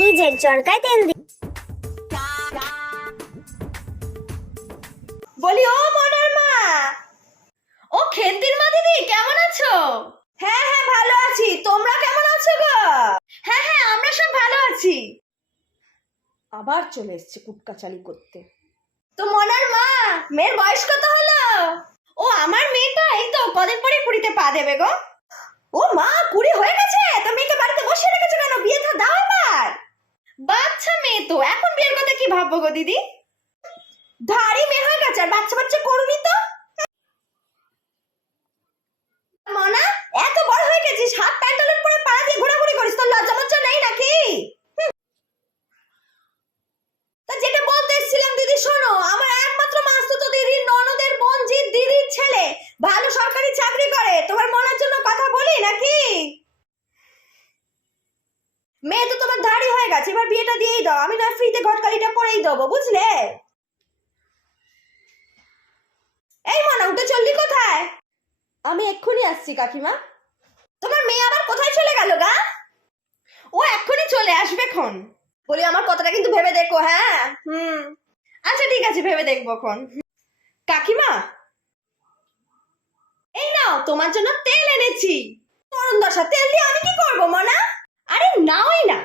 নিজের চরকায় তেল দি। বলি ও মনার মা, ও খেন্তির মা দিদি, কেমন আছো? হ্যাঁ হ্যাঁ ভালো আছি, তোমরা কেমন আছো গো? হ্যাঁ হ্যাঁ আমরা সব ভালো আছি। আবার চলে এসছে কুটকাচালি করতে। তো মনার মা, মেয়ের বয়স কত হলো? ও আমার মেয়েটা এই তো কদিন পরে 20-তে পা দেবে গো। ও মা, 20 হয়ে গেছে? তো মেয়েকে বাড়িতে বসিয়ে রেখেছো কেন? বিয়ে থা দাও এবার। বাচ্চা মেয়ে তো, এখন বিয়ের কথা কি ভাববো গো দিদি? ধাড়ি মেয়ে হয়ে গেছে আর বাচ্চা বাচ্চা করবি তো? মনা, এত বড় হয়ে গেছিস, হাত প্যান্টালুন পরে পাড়া দিয়ে ঘোরাঘুরি করিস, তোর লজ্জা মজ্জা নেই নাকি? তা যেটা বলতে এসেছিলাম দিদি শোনো, আমার একমাত্র মাসতুতো দিদির ননদের বোন জিৎ দিদির ছেলে ভালো সরকারি চাকরি করে, তোমার মনার জন্য কথা বলি নাকি? মেয়ে তো তোমার ধাড়ি হয়ে গেছে, এবার বিয়েটা দিয়েই দাও, আমি না ফ্রিতে ঘটকালিটা পরেই দেবো, বুঝলে? এই মনা, উঠে চললি কোথায়? আমি এক্ষুনি আসছি কাকিমা। তোমার মেয়ে আবার কোথায় চলে গেল গা? ও এক্ষুনি চলে আসবে খন। বলি আমার কথাটা কিন্তু ভেবে দেখো, হ্যাঁ? আচ্ছা ঠিক আছে, ভেবে দেখবো খন। কাকিমা, এই নাও তোমার জন্য তেল এনেছি। মরণ দশা, তেল দিয়ে আমি কি করবো মনা? আরে নাওই না,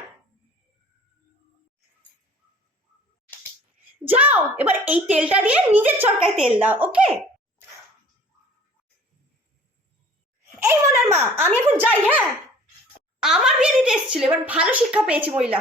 যাও এবার এই তেলটা দিয়ে নিজের চরকায় তেল দাও, ওকে? এই মনার মা, আমি এখন যাই, হ্যাঁ? আমার বিয়ে দিতে এসেছিল, এবার ভালো শিক্ষা পেয়েছি মহিলা।